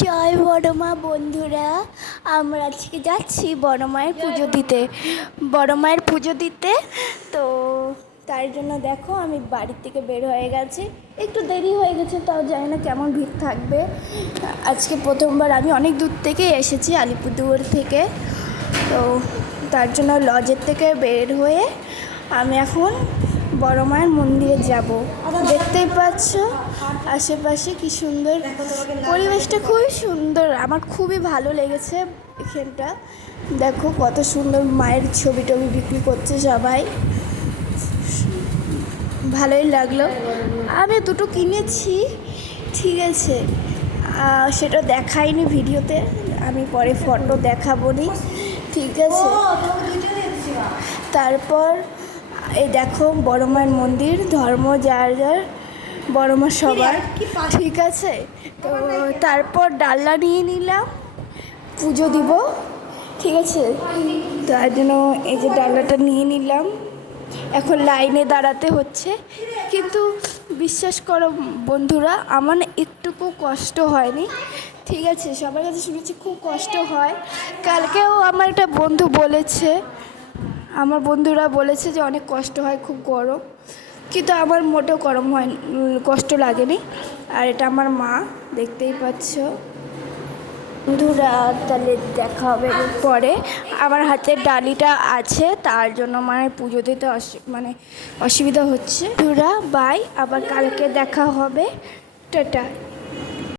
জয় বড়মা বন্ধুরা, আমরা আজকে যাচ্ছি বড় মায়ের পুজো দিতে। বড় মায়ের পুজো দিতে তো তার জন্য দেখো আমি বাড়ির থেকে বের হয়ে গেছি। একটু দেরি হয়ে গেছে, তাও জানি না কেমন ভিড় থাকবে। আজকে প্রথমবার আমি অনেক দূর থেকে এসেছি, আলিপুরদুয়ার থেকে। তো তার জন্য লজের থেকে বের হয়ে আমি এখন বড় মায়ের মন্দিরে যাব। দেখতেই পাচ্ছ আশেপাশে কি সুন্দর পরিবেশটা, খুবই সুন্দর। আমার খুবই ভালো লেগেছে এখানটা। দেখো কত সুন্দর মায়ের ছবি টবি বিক্রি করছে সবাই, ভালোই লাগলো। আমি দুটো কিনেছি, ঠিক আছে, সেটা দেখাইনি ভিডিওতে, আমি পরে ফটো দেখাবো নি, ঠিক আছে। তারপর এই দেখো বড় মায়ের মন্দির, ধর্ম যার যার, বড় মা সবার, ঠিক আছে। তো তারপর ডাল্লা নিয়ে নিলাম, পুজো দিব, ঠিক আছে। তার জন্য এই যে ডাল্লাটা নিয়ে নিলাম। এখন লাইনে দাঁড়াতে হচ্ছে, কিন্তু বিশ্বাস করো বন্ধুরা, আমার না একটুকু কষ্ট হয়নি, ঠিক আছে। সবার কাছে শুনেছি খুব কষ্ট হয়। কালকেও আমার একটা বন্ধু বলেছে, আমার বন্ধুরা বলেছে যে অনেক কষ্ট হয়, খুব গরম, কিন্তু আমার মোটেও গরম হয়, কষ্ট লাগেনি। আর এটা আমার মা, দেখতেই পাচ্ছ বন্ধুরা। তাহলে দেখা হবে পরে। আমার হাতে ডালিটা আছে, তার জন্য মানে পুজো দিতে অসুবিধা হচ্ছে। বন্ধুরা বাই, আবার কালকে দেখা হবে, টাটা।